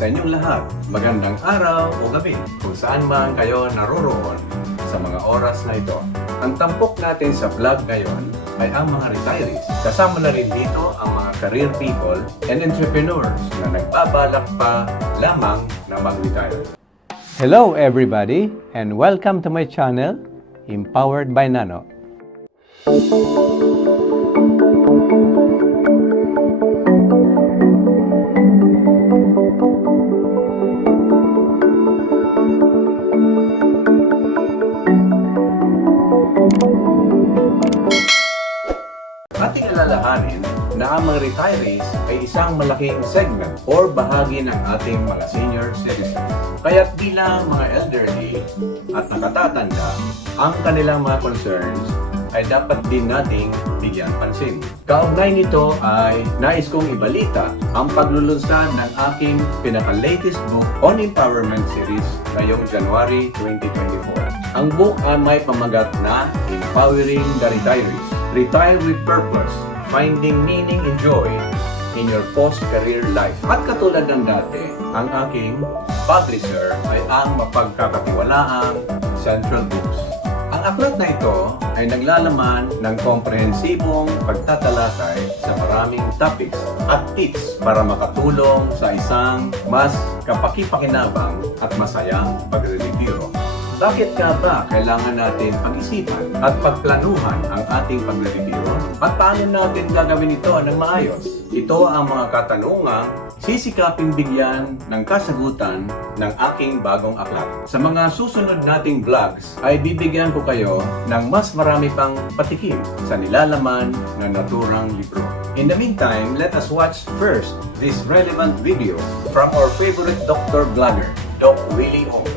sa inyong lahat. Magandang araw o gabi kung saan man kayo naroroon sa mga oras na ito. Ang tampok natin sa vlog ngayon ay ang mga retirees. Kasama na rin dito ang mga career people and entrepreneurs na nagbabalak pa lamang na mag-retire. Hello everybody and welcome to my channel, Empowered by Nano. Ating alalahanin na ang mga retirees ay isang malaking segment or bahagi ng ating mga senior citizens. Kaya't bilang mga elderly at nakatatanda, ang kanilang mga concerns ay dapat din nating bigyan pansin. Kaugnay nito ay nais kong ibalita ang paglulunsad ng aking pinaka-latest book on empowerment series ngayong January 2024. Ang book ay may pamagat na Empowering the Retirees. Retire with Purpose, Finding Meaning and Joy in Your Post-Career Life. At katulad ng dati, ang aking publisher ay ang mapagkakatiwalaang Central Books. Ang aklat na ito ay naglalaman ng komprehensibong pagtatalakay sa maraming topics at tips para makatulong sa isang mas kapaki-pakinabang at masayang pagre-retiro. Bakit nga ba kailangan natin pag-isipan at pagplanuhan ang ating pagre-retiro? At paano natin gagawin ito ng maayos? Ito ang mga katanungang sisikaping bigyan ng kasagutan ng aking bagong aklat. Sa mga susunod nating vlogs ay bibigyan ko kayo ng mas marami pang patikim sa nilalaman ng naturang libro. In the meantime, let us watch first this relevant video from our favorite doctor vlogger, Doc Willie Ong.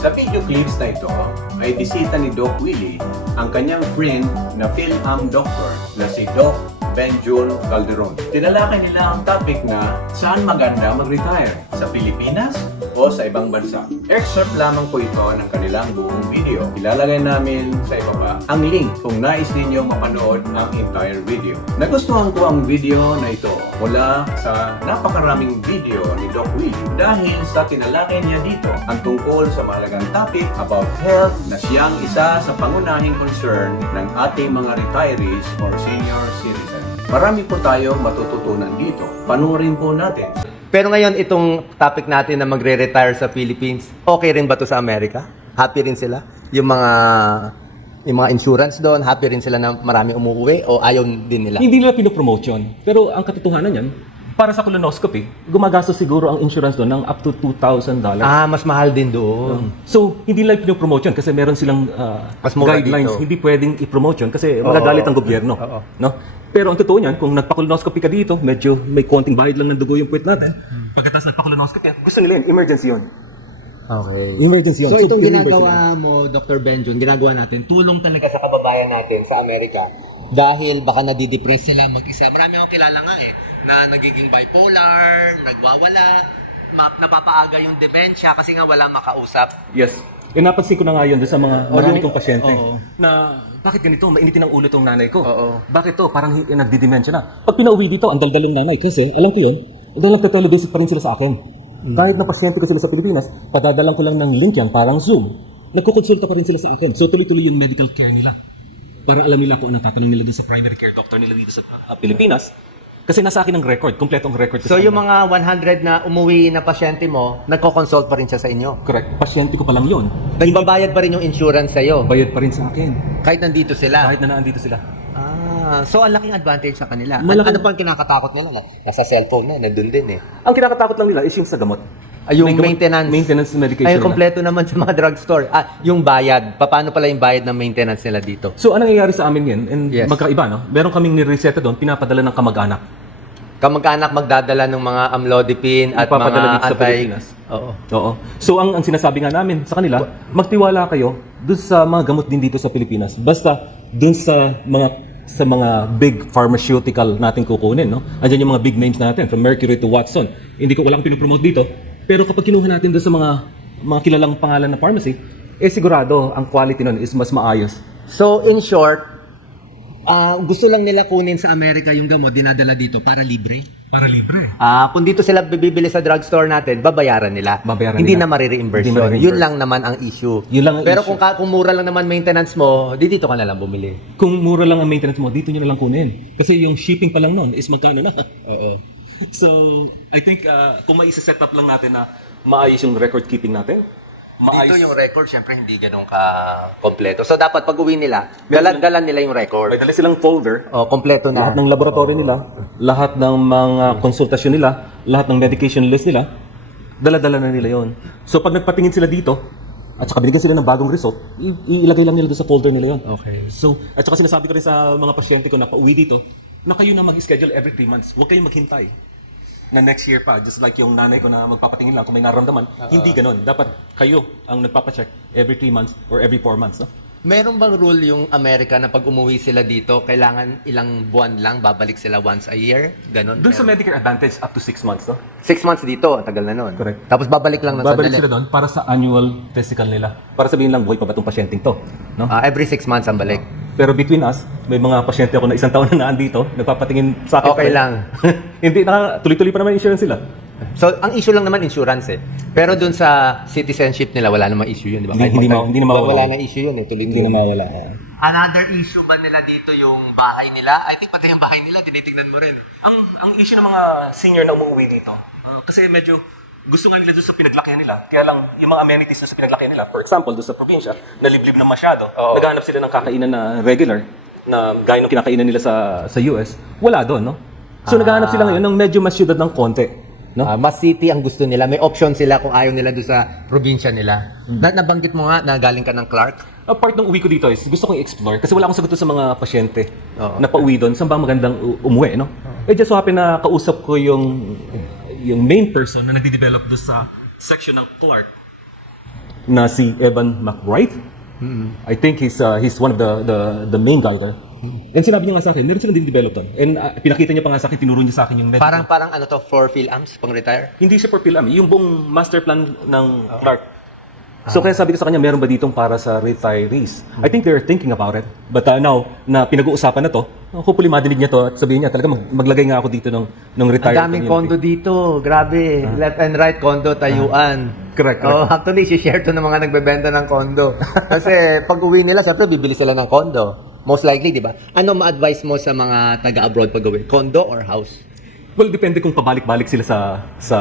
Sa video clips na ito ay bisita ni Doc Willie ang kanyang friend na PhilAm doctor na si Doc Benjun Calderon. Tinalakay nila ang topic na saan maganda mag-retire, sa Pilipinas o sa ibang bansa. Excerpt lamang po ito ng kanilang buong video. Ilalagay namin sa ibaba ang link kung nais ninyo mapanood ang entire video. Nagustuhan ko ang video na ito mula sa napakaraming video ni Doc Willie dahil sa tinalakay niya dito ang tungkol sa mahalagang topic about health na siyang isa sa pangunahing concern ng ating mga retirees or senior citizens. Marami po tayong matututunan dito. Panoorin po natin. Pero ngayon, itong topic natin na magre-retire sa Philippines, okay rin ba to sa Amerika? Happy rin sila? Yung mga insurance doon, happy rin sila na marami umuwi o ayaw din nila? Hindi nila pinopromote yun. Pero ang katotohanan yan, para sa colonoscopy, gumagastos siguro ang insurance doon ng up to $2,000. Ah, mas mahal din doon. So, hindi nila pinopromote yun kasi meron silang Mas mura guidelines. dito. Hindi pwedeng i-promote yun kasi magagalit ang gobyerno. No? Pero ang totoo niyan, kung nagpa-colonoscopy ka dito, medyo may konting bahid lang ng dugo yung puwet natin. Pagkatapos nagpa-colonoscopy, gusto nila yun, emergency yun. Okay. Emergency yun. So, itong reimburse ginagawa mo, Dr. Benjun, ginagawa natin, tulong talaga sa kababayan natin sa Amerika. Dahil baka nadidepress sila mag-isa. Marami akong kilala nga na nagiging bipolar, nagwawala, napapaaga yung dementia kasi nga wala makausap. Yes. Napansin ko na nga yun doon sa mga marami kong pasyente Oo. na bakit ganito, mainitin ang ulo tong nanay ko. Oo. Bakit to? Parang nagdidemensya na. Pag pinauwi dito, ang daldal ng nanay kasi, alam ko yun, dahil nagka-televisit pa rin sila sa akin. Kahit na pasyente ko sila sa Pilipinas, padadalang ko lang ng link yan, parang Zoom. Nagkukonsulta pa rin sila sa akin. So tuloy-tuloy yung medical care nila. Para alam nila kung anong tatanong nila doon sa primary care doctor nila dito sa Pilipinas. Kasi nasa akin ang record, kompleto ang record. So, yung mga 100 na umuwi na pasyente mo, nagko-consult pa rin siya sa inyo? Correct. Pasyente ko pa lang yun. Nagbabayad pa rin yung insurance sa'yo? Bayad pa rin sa akin. Kahit nandito sila? Kahit na naandito sila. So ang laking advantage sa kanila. Malaki- Ano pa ang kinakatakot nila? Nasa cellphone na, nandun din eh. Ang kinakatakot lang nila is yung sa gamot. Yung May gamot- maintenance. Maintenance medication Ay, nila. kompleto naman sa mga drugstore. Yung bayad. Paano pala yung bayad ng maintenance nila dito? So, anong nangyayari sa amin yun? And Yes. magkaiba, no? Meron kaming nireseta doon, pinapadala ng kamag-anak. Kamag-anak magdadala ng mga amlodipine at Ipapadala mga dito sa Pilipinas. Oo. Oo. So, ang sinasabi nga namin sa kanila, magtiwala kayo doon sa mga gamot din dito sa Pilipinas. Basta doon sa mga big pharmaceutical natin kukunin, no? Andiyan yung mga big names natin, from Mercury to Watson. Hindi ko walang pinopromote dito. Pero kapag kinuha natin doon sa mga kilalang pangalan na pharmacy, sigurado ang quality nun is mas maayos. So, in short, gusto lang nila kunin sa Amerika yung gamot, dinadala dito para libre. Para libre. Kung dito sila bibili sa drugstore natin, babayaran nila. Babayaran Hindi nila. na marireimburse Hindi yun. ma-reimburse. Yun lang naman ang issue. Yun lang ang Pero issue. kung mura lang naman maintenance mo, dito ka na lang bumili. Kung mura lang ang maintenance mo, dito nyo na lang kunin. Kasi yung shipping pa lang nun is magkano na. Oo. So, I think kung maisa-set up lang natin na maayos yung record keeping natin, Dito yung record, syempre hindi ganun ka-kompleto. So dapat pag uwi nila, dala nila yung may record. dala silang folder, Kompleto na. lahat ng laboratory nila, lahat ng mga konsultasyon nila, lahat ng medication list nila, dala-dala na nila yon. So pag nagpatingin sila dito, at saka binigyan sila ng bagong result, ilagay lang nila doon sa folder nila yon. Okay. So, at saka sinasabi ko rin sa mga pasyente ko na pauwi dito, na kayo na mag-schedule every 3 months. Huwag kayong maghintay na next year pa. Just like yung nanay ko na magpapatingin lang kung may nararamdaman. Hindi ganun. Dapat kayo ang nagpapacheck every 3 months or every 4 months. No? Meron bang rule yung Amerika na pag umuwi sila dito, kailangan ilang buwan lang, babalik sila once a year? Ganon? Doon sa Medicare Advantage, up to 6 months. No? 6 months dito, ang tagal na nun. Correct. Tapos babalik lang ng Babalik sandali. sila doon para sa annual physical nila. Para sabihin lang, buhay pa ba itong pasyenteng to? No? Every 6 months ang balik. Pero between us, may mga pasyente ako na isang taon na naandito, nagpapatingin sa akin. Okay pa rin. lang. Hindi, tuloy-tuloy pa naman yung insurance sila. So, ang issue lang naman insurance eh. Pero dun sa citizenship nila, wala namang issue yun, di ba? Hindi na mawawala. Wala na issue yun eh, Hindi na mawala. Another issue ba nila dito yung bahay nila? I think pati yung bahay nila, tinitignan mo rin. Ang issue ng mga senior na umuwi dito, kasi medyo gusto nga nila doon sa pinaglakihan nila. Kaya lang, yung mga amenities na sa pinaglakihan nila, for example, doon sa probinsya, naliblib na masyado. Naghahanap sila ng kakainan na regular, na gaya ng kinakainan nila sa US, wala doon, no? So naghahanap sila ngayon ng medyo mas syudad ng konti. No? Mas city ang gusto nila. May option sila kung ayaw nila doon sa probinsya nila. Nabanggit mo nga na galing ka ng Clark. Part ng uwi ko dito is gusto kong i-explore kasi wala akong sagot doon sa mga pasyente na pauwi doon. Saan ba magandang umuwi, no? Just so happen na kausap ko yung main person na nagde-develop doon sa section ng Clark na si Evan McBride. I think he's one of the main guy there. And sinabi niya nga sa akin, meron silang din-develop doon. And pinakita niya pa nga sa akin, tinuro niya sa akin yung medical. Parang ano to, for PhilAms, pang retire? Hindi siya for PhilAm, yung buong master plan ng Clark. So kaya sabi ko sa kanya, meron ba ditong para sa retirees? I think they're thinking about it. But now, na pinag-uusapan na to, hopefully madinig niya to at sabihin niya, talaga maglagay nga ako dito ng retired Ang daming condo dito, grabe. Left and right condo, tayuan. Correct. Actually, share to ng mga nagbebenta ng condo. Kasi pag uwi nila, siyempre bibili sila ng condo. Most likely, di ba? Ano ma-advise mo sa mga taga-abroad pag uwi? Condo or house? Well, depende kung pabalik-balik sila sa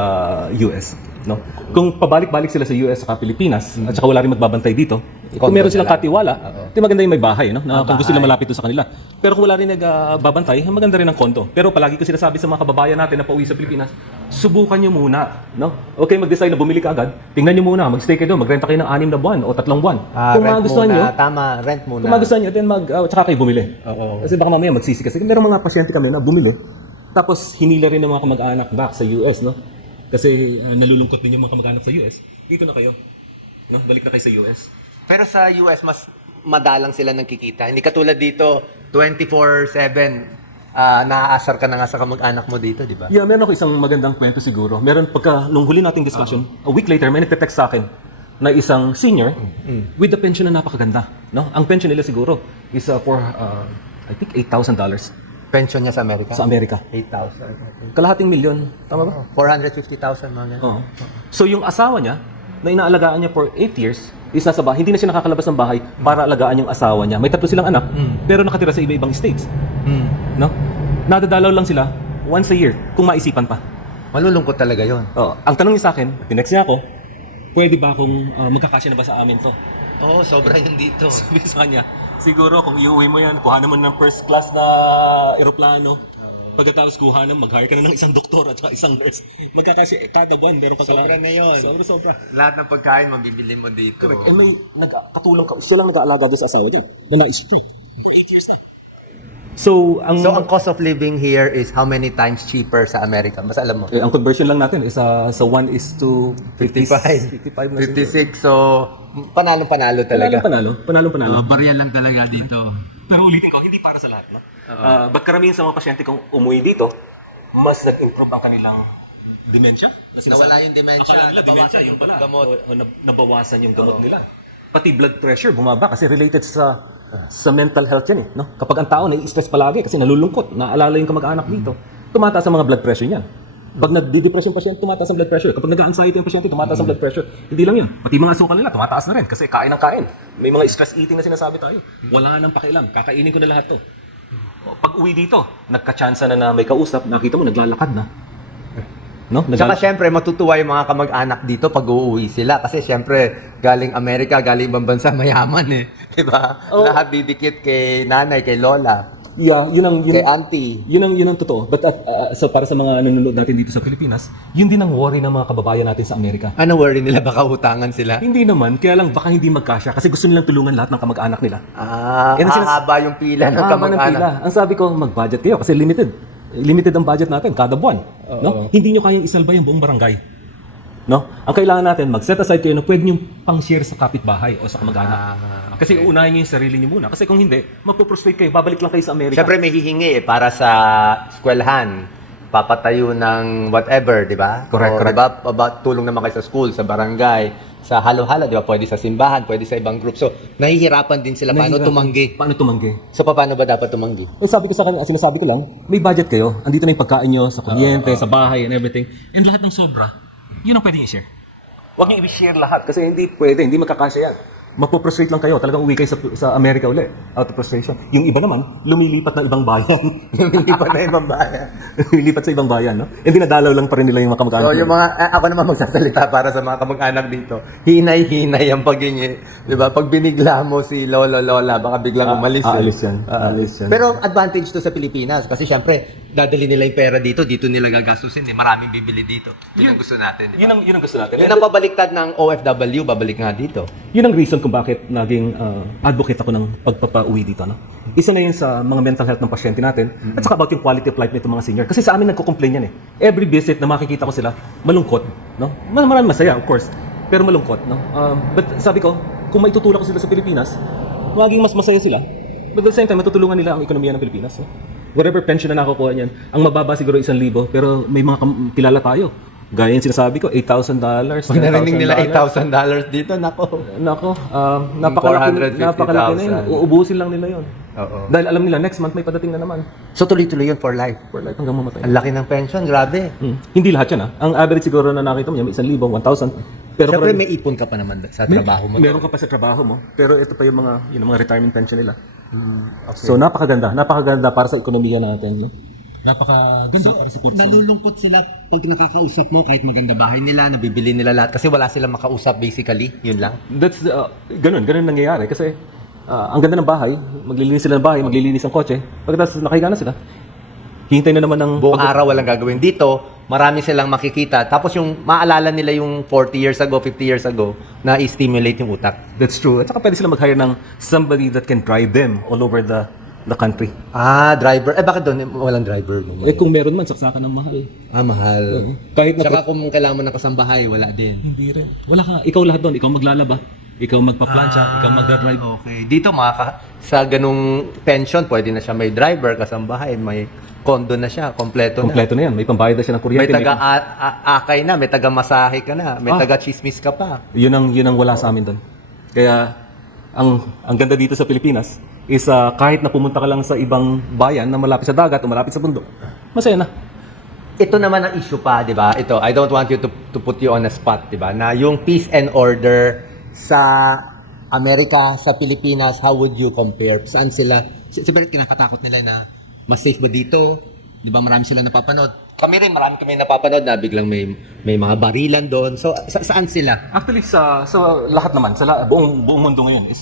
US. No? Kung pabalik-balik sila sa US at Pilipinas, at saka wala rin magbabantay dito, kung meron silang katiwala, di maganda yung may bahay, no? Na kung gusto nila malapit doon sa kanila. Pero kung wala rin nagbabantay, maganda rin ang kondo. Pero palagi ko sinasabi sa mga kababayan natin na pauwi sa Pilipinas, subukan nyo muna. No? Okay, mag-decide na bumili ka agad, tingnan nyo muna, mag-stay kayo doon, magrenta kayo ng 6 na buwan o 3 buwan. Kung Rent magustuhan muna. nyo, Tama, rent muna. kung magustuhan nyo, then tsaka kayo bumili. Oo. Kasi baka mamaya magsisi kasi. Merong mga pasyente kami na bumili, tapos hinila rin ng mga kamag-anak back sa US, no? Kasi nalulungkot din yung mga kamag-anak sa US. Dito na kayo. No? Balik na kayo sa US. Pero sa US, mas madalang sila ng kikita. Hindi katulad dito, 24/7, naaasar ka na nga sa kamag-anak mo dito, di ba? Yeah, meron ako isang magandang kwento siguro. Meron nung huli nating discussion, a week later, may nagte-text sa akin na isang senior with the pension na napakaganda. No? Ang pension nila siguro is for, I think, $8,000 Pension niya sa Amerika? sa Amerika. 8,000. Kalahating milyon. Tama ba? 450,000 mga ganun. Oo. So yung asawa niya, na inaalagaan niya for 8 years, is nasa bahay. Hindi na siya nakakalabas ng bahay para alagaan yung asawa niya. May 3 silang anak, pero nakatira sa iba-ibang states. No? Nadadalaw lang sila once a year, kung maisipan pa. Malulungkot talaga yon. Ang tanong niya sa akin, tinext niya ako, pwede ba akong magkakasya na ba sa amin to? Oo, sobra yun dito. Sabi sa kanya, siguro kung iuwi mo yan, kuha naman ng first class na eroplano. Pagkatapos kuha naman, mag-hire ka na ng isang doktor at saka isang nurse. Magkakasya, kada buwan, meron ka Sobra na yun. Sobra. Lahat ng pagkain, mabibili mo dito. Eh may katulong ka, siya lang nag-aalaga doon sa asawa niya. Na na-stroke. 8 years na. So, ang cost of living here is how many times cheaper sa Amerika? Mas alam mo? ang conversion lang natin is sa 1:55. 55 na siguro. 56, so panalo-panalo talaga. Panalo. Barya lang talaga dito. Pero ulitin ko, hindi para sa lahat. No? Ba't karamihan sa mga pasyente kong umuwi dito, mas nag-improve ang kanilang dementia? Nawala yung dementia, Akala nila dementia, yung pala. gamot. O nabawasan yung gamot nila. Pati blood pressure bumaba kasi related sa mental health yan eh. No? Kapag ang tao nai-stress palagi kasi nalulungkot, naalala yung kamag-anak dito, tumataas ang mga blood pressure niyan. Pag nagdi-depress yung pasyente, tumataas ang blood pressure. Kapag nag-anxiety yung pasyente, tumataas ang blood pressure. Hindi lang yun. Pati mga asukal nila, tumataas na rin kasi kain ng kain. May mga stress eating na sinasabi tayo. Wala nang pakialam. Kakainin ko na lahat to. Pag uwi dito, nagka-chance na may kausap, nakita mo, naglalakad na. No? Tsaka syempre, matutuwa yung mga kamag-anak dito pag uuwi sila. Kasi syempre, galing Amerika, galing ibang bansa, mayaman eh. Diba? Oh. Lahat didikit kay nanay, kay lola, Yeah, yun kay auntie. yun ang totoo. But so para sa mga nanonood natin dito sa Pilipinas, yun din ang worry ng mga kababayan natin sa Amerika. Ano worry nila? Baka utangan sila? Hindi naman, kaya lang baka hindi magkasya kasi gusto nilang tulungan lahat ng kamag-anak nila. Yan hahaba yung pila ng Haba ng kamag-anak. pila. Ang sabi ko, mag-budget kayo kasi limited ang budget natin kada buwan. No? Hindi nyo kayang isalba yung buong barangay. No? Ang kailangan natin, mag-set aside kayo na pwede nyo pang-share sa kapitbahay o sa kamag-anak. Kasi unahin nyo yung sarili nyo muna. Kasi kung hindi, magpo-frustrate kayo, babalik lang kayo sa Amerika. Syempre may hihingi para sa eskwelahan. Papatayo ng whatever, di ba? Correct, O, correct. Di ba? Tulong naman kayo sa school, sa barangay, sa halo-halo, di ba? Pwede sa simbahan, pwede sa ibang group. So, nahihirapan din sila paano tumanggi. Paano tumanggi? So, paano ba dapat tumanggi? Sabi ko sa kanila, sinasabi ko lang, may budget kayo. Andito na yung pagkain nyo sa kuryente, sa bahay, and everything. And lahat ng sobra, yun ang pwede i-share. Huwag niyo i-share lahat kasi hindi pwede, hindi magkakasya yan. Mapoprostrate lang kayo, talagang uwi kayo sa Amerika uli, out of frustration. Yung iba naman, lumilipat na ibang bayan. Lumilipat na ibang bayan. lumilipat sa ibang bayan, no? And dinadalaw lang pa rin nila yung mga kamag-anak. So, yung mga, ako naman magsasalita para sa mga kamag-anak dito. Hinay-hinay ang paghingi. Di ba? Pag binigla mo si lolo, lola, baka biglang umalis. Aalis yan. Aalis yan. Pero advantage to sa Pilipinas kasi syempre, dadali nila yung pera dito nila gagastusin. Maraming bibili dito. Yun ang gusto natin. Di ba? Yun ang gusto natin. Yun ang pabaliktad ng OFW, babalik nga dito. Yun ang reason kung bakit naging advocate ako ng pagpapauwi dito. No? Isa na yun sa mga mental health ng pasyente natin at saka about yung quality of life nito mga senior. Kasi sa amin nagko-complain yan eh. Every visit na makikita ko sila, malungkot. No? Maraming masaya, of course. Pero malungkot. No? But sabi ko, kung maitutulak ko sila sa Pilipinas, magiging mas masaya sila. But at the same time, matutulungan nila ang ekonomiya ng Pilipinas. No? Whatever pension na nakukuha niyan, ang mababa siguro 1,000, pero may mga kilala tayo. Gaya yung sinasabi ko, $8,000. Pag narinig nila $8,000 dito, nako. Nako, napakalaki na yun. 450,000. Uubusin lang nila yun. Oo. Dahil alam nila, next month may padating na naman. So tuloy-tuloy yun for life. For life hanggang mamatay. Ang laki ng pension, grabe. Hindi lahat yan. Ang average siguro na nakita mo yan, may 1,000, 1,000. Pero Siyempre may ipon ka pa naman sa trabaho mo. meron ka pa sa trabaho mo. Pero ito pa yung mga retirement pension nila. So napakaganda para sa ekonomiya natin. No? Napakaganda para sa Nalulungkot sila pag nakakausap mo kahit maganda bahay nila, nabibili nila lahat kasi wala silang makausap basically, yun lang. That's ganun nangyayari kasi ang ganda ng bahay, maglilinis sila ng bahay, maglilinis ng kotse. Pagkatapos nakahiga na sila, hihintay na naman ng Buong araw walang gagawin. Dito, marami silang makikita. Tapos yung maalala nila yung 40 years ago, 50 years ago na i-stimulate yung utak. That's true. At saka pwede sila mag-hire ng somebody that can drive them all over the country. Driver. Bakit doon walang driver? Kung meron man, saksakan ng mahal. Mahal. Kahit na Saka kung kailangan mo ng kasambahay, wala din. hindi rin. Wala ka. Ikaw lahat doon. Ikaw maglalaba. Ikaw magpa-plancha. Ikaw magdadrive. Okay. Dito sa ganung pension, pwede na siya may driver, kasambahay, may condo na siya, kompleto na. Kompleto na yan. May pambayad na siya ng kuryente. May taga-akay na, may taga-masahe ka na, may taga-chismis ka pa. Yun ang wala sa amin doon. Kaya, ang ganda dito sa Pilipinas is kahit na pumunta ka lang sa ibang bayan na malapit sa dagat o malapit sa bundok, masaya na. Ito naman ang issue pa, di ba? Ito, I don't want you to put you on a spot, di ba? Na yung peace and order sa Amerika, sa Pilipinas, how would you compare? Saan sila? Siyempre, kinakatakot nila na mas safe ba dito? Di ba marami sila napapanood? Kami rin, marami kami napapanood na biglang may mga barilan doon. So, saan sila? Actually, sa lahat naman, sa buong mundo ngayon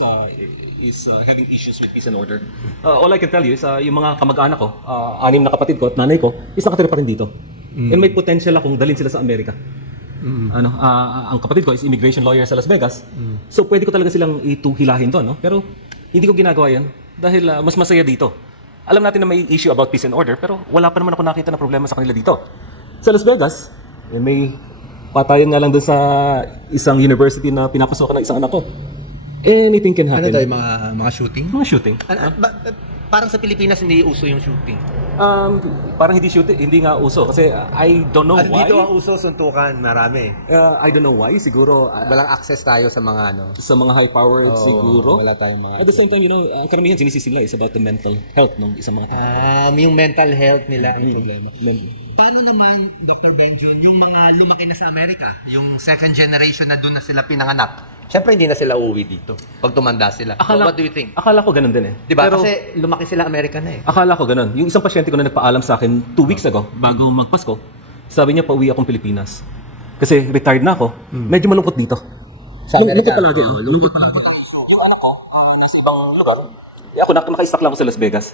is having issues with peace and order. All I can tell you is yung mga kamag-anak ko, 6 na kapatid ko at nanay ko, is nakatira pa rin dito. And may potential akong dalhin sila sa Amerika. Ang kapatid ko is immigration lawyer sa Las Vegas. So pwede ko talaga silang ituhilahin doon, no? Pero hindi ko ginagawa 'yan dahil mas masaya dito. Alam natin na may issue about peace and order, pero wala pa naman ako nakita na problema sa kanila dito. Sa Las Vegas, may patayan nga lang doon sa isang university na pinapasokan ng isang anak ko. Anything can happen. Ano daw yung mga shooting? Mga shooting. Parang sa Pilipinas hindi uso yung shooting. Parang hindi nga uso kasi I don't know why. Dito ang uso, suntukan, marami. I don't know why, siguro Walang access tayo sa mga ano. sa mga high-powered siguro. Wala tayong mga... At the same time, ang karamihan sinisisi nila is about the mental health ng isang mga tao. Yung mental health nila ang problema. Men- Paano naman, Dr. Benjun, yung mga lumaki na sa Amerika, yung second generation na doon na sila pinanganak, syempre hindi na sila uuwi dito pag tumanda sila. So, what do you think? Akala ko ganun din eh. Diba? Pero Kasi lumaki sila Amerika na eh. akala ko ganun. Yung isang pasyente ko na nagpaalam sa akin 2 weeks ago, bago magpasko, sabi niya pauwi akong Pilipinas. Kasi retired na ako, medyo malungkot dito. Sa Amerika? Lungkot palagi, lungkot palagi. Yung anak ko, nasa ibang lugar. Ako, naka-stuck lang ako sa Las Vegas.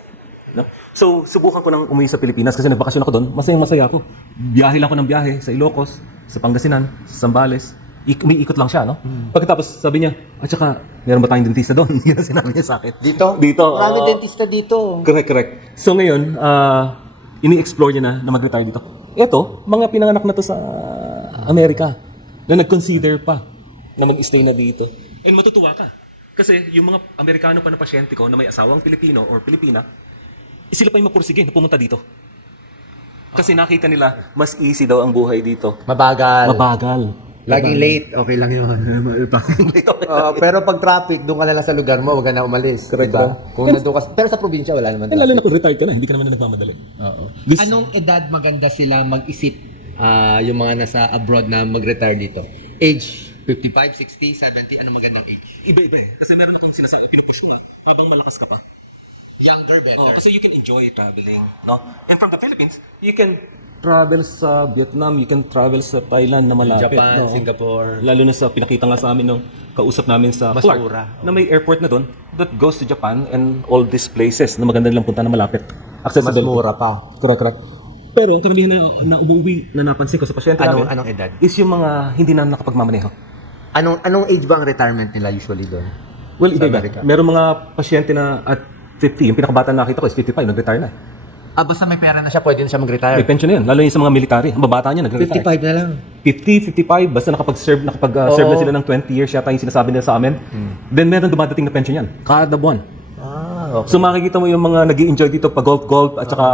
No? So, subukan ko nang umuwi sa Pilipinas kasi nagbakasyon ako doon. Masayang-masaya ako. Biyahe lang ako ng biyahe sa Ilocos, sa Pangasinan, sa Zambales. Umiikot lang siya, no? Pagkatapos, sabi niya, at saka, meron ba tayong dentista doon? Yan ang sinabi niya sa akin. Dito? Dito. Marami dentista dito. Correct. So ngayon, ini-explore niya na mag-retire dito. Ito, mga pinanganak na to sa Amerika na nag-consider pa na mag-stay na dito. And matutuwa ka. Kasi yung mga Amerikano pa na pasyente ko na may asawang Pilipino or Pilipina, sila pa yung mapursige na pumunta dito. Kasi nakita nila, mas easy daw ang buhay dito. Mabagal. Mabagal. Laging late, okay lang yun. Pero pag traffic, doon ka na lang sa lugar mo, huwag ka na umalis. Correct, Diba? bro. Kung nandun ka, pero sa probinsya, wala naman. Eh, lalo na kung retired ka na, hindi ka naman na nagmamadali. Anong edad maganda sila mag-isip yung mga nasa abroad na mag-retire dito? Age 55, 60, 70, anong magandang age? Iba-iba eh. Kasi meron akong sinasabi, pinupush ko nga, habang malakas ka pa. Younger, better. Oh, kasi you can enjoy traveling, no? And from the Philippines, you can travel sa Vietnam, you can travel sa Thailand na malapit, Japan, no? Singapore. Lalo na sa pinakita nga sa amin ng kausap namin sa Mas Clark, mura. na may airport na doon that goes to Japan and all these places na maganda nilang punta na malapit. Accessible. Mas mura pa. Correct. Pero ang karamihan na umuwi na napansin ko sa pasyente namin Anong edad? is yung mga hindi na nakapagmamaneho. Anong age ba ang retirement nila usually doon? Well, Sa iba-iba. Amerika. Meron mga pasyente na at 50, yung pinakabata na nakita ko is 55, nag-retire na. Basta may pera na siya, pwede na siya mag-retire. May pension na yan, lalo yung sa mga military. Ang babata niya, nag-retire. 55 na lang. 50, 55, basta nakapag-serve na sila ng 20 years yata yung sinasabi nila sa amin. Then meron dumadating na pension yan, kada buwan. Okay. So makikita mo yung mga nag-i-enjoy dito pag golf at saka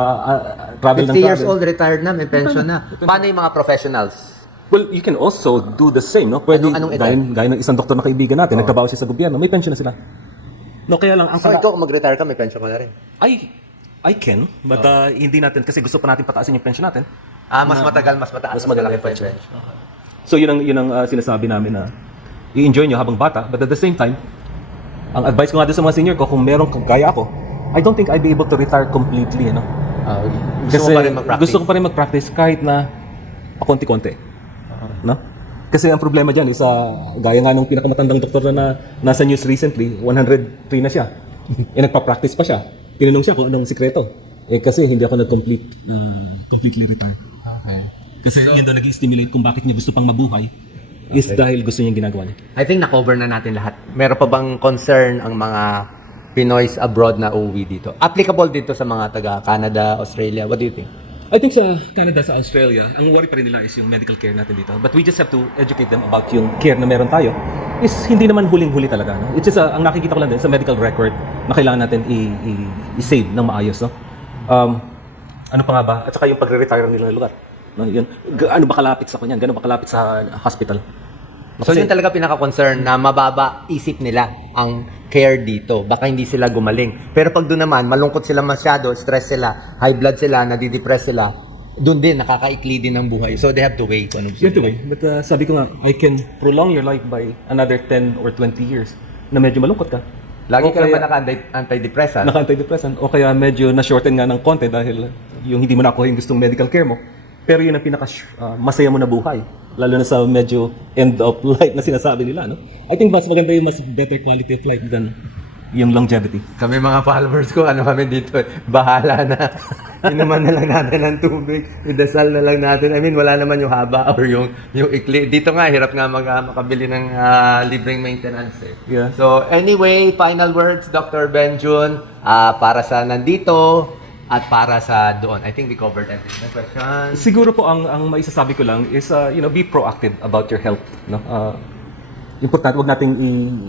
travel 50 ng travel. years old, retired na, may pension na. Paano yung mga professionals? Well, you can also do the same, no? Pwede, Anong edad? gaya ng isang doktor na kaibigan natin, nagtrabaho siya sa gobyerno, may pension na sila. No, kaya lang, ang So ikaw, kung mag-retire ka, may pension ka na rin. I can, but hindi natin, kasi gusto pa natin pataasin yung pension natin. Mas matagal, mas mataas. Mas magalang yung pension. So yun ang sinasabi namin na i-enjoy nyo habang bata, but at the same time, ang advice ko nga doon sa mga senior ko, kung merong kagaya ako, I don't think I'd be able to retire completely, ano? Gusto mo pa rin mag-practice? Gusto ko pa rin mag-practice kahit na pakonti-konti. No? Kasi ang problema dyan is, gaya nga nung pinakamatandang doktor na nasa news recently, 103 na siya. Nagpa-practice pa siya. Tinanong siya kung anong sikreto. Kasi hindi ako completely retire. Okay. Kasi yun daw nag-stimulate kung bakit niya gusto pang mabuhay is dahil gusto niya ginagawa niya. I think na-cover na natin lahat. Meron pa bang concern ang mga Pinoys abroad na uuwi dito? Applicable dito sa mga taga-Canada, Australia. What do you think? I think sa Canada, sa Australia, ang worry pa rin nila is yung medical care natin dito. But we just have to educate them about yung care na meron tayo. Is hindi naman huling-huli talaga. No? It's just, ang nakikita ko lang din sa medical record na kailangan natin i-save ng maayos. No? Ano pa nga ba? At saka yung pagre-retire nila ng lugar. No? Yun. Ano ba kalapit sa kanyan? Gano'n ba kalapit sa hospital? So yun talaga pinaka-concern na mababa isip nila ang care dito. Baka hindi sila gumaling. Pero pag doon naman, malungkot sila masyado, stress sila, high blood sila, nadidepress sila, doon din, nakakaikli din ng buhay. So they have to wait. Ano You have to wait. But sabi ko nga, I can prolong your life by another 10 or 20 years na medyo malungkot ka. Lagi O ka naman kaya- naka-antidepressant. Naka-antidepressant o kaya medyo na-shorten nga ng konti dahil yung hindi mo nakuha yung gustong medical care mo. Pero yun ang pinaka masaya mo na buhay. Lalo na sa medyo end of life na sinasabi nila, no? I think mas maganda yung mas better quality of life than yung longevity. Kami mga followers ko, ano kami dito, bahala na. Inuman na lang natin ng tubig, idasal na lang natin. I mean, wala naman yung haba or yung ikli. Dito nga, hirap nga makabili ng libreng maintenance. Eh. Yeah. So anyway, final words, Dr. Benjun, para sa nandito at para sa doon. I think we covered everything. No questions? Siguro po ang maisasabi ko lang is be proactive about your health, no? Importante, wag nating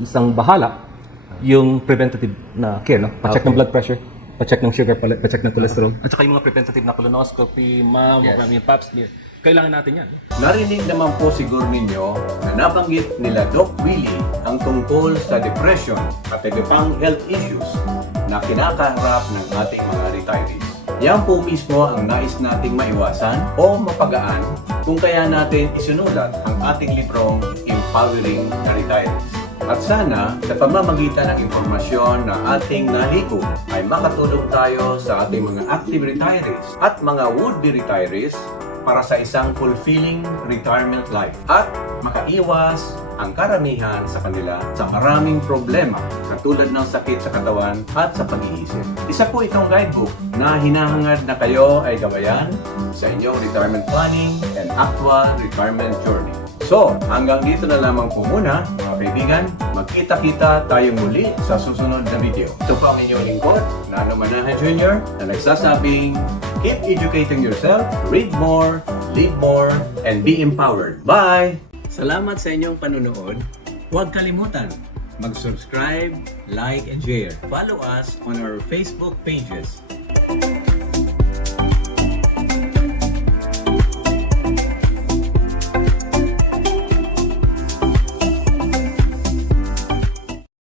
isang bahala yung preventative na care, no? Pa-check ng blood pressure, pa-check ng sugar, pa-check ng cholesterol. At saka yung mga preventative na colonoscopy, maraming pap smear. Kailangan natin yan. Narinig naman po siguro ninyo na nabanggit nila Doc Willie ang tungkol sa depression at iba pang health issues na kinakaharap ng ating mga retirees. Yan po mismo ang nais nating maiwasan o mapagaan kung kaya natin isinulat ang ating librong Empowering the Retirees. At sana, sa pamamagitan ng impormasyon na ating nahiko ay makatulong tayo sa ating mga active retirees at mga would-be retirees para sa isang fulfilling retirement life at makaiwas ang karamihan sa kanila sa maraming problema katulad ng sakit sa katawan at sa pag-iisip. Isa po itong guidebook na hinahangad na kayo ay gabayan sa inyong retirement planning and actual retirement journey. So, hanggang dito na lamang po muna, mga kaibigan. Magkita-kita tayo muli sa susunod na video. Ito po ang inyong lingkod, Nano Manahan Jr. na nagsasabing, keep educating yourself, read more, live more, and be empowered. Bye! Salamat sa inyong panunood. Huwag kalimutan, mag-subscribe, like, and share. Follow us on our Facebook pages.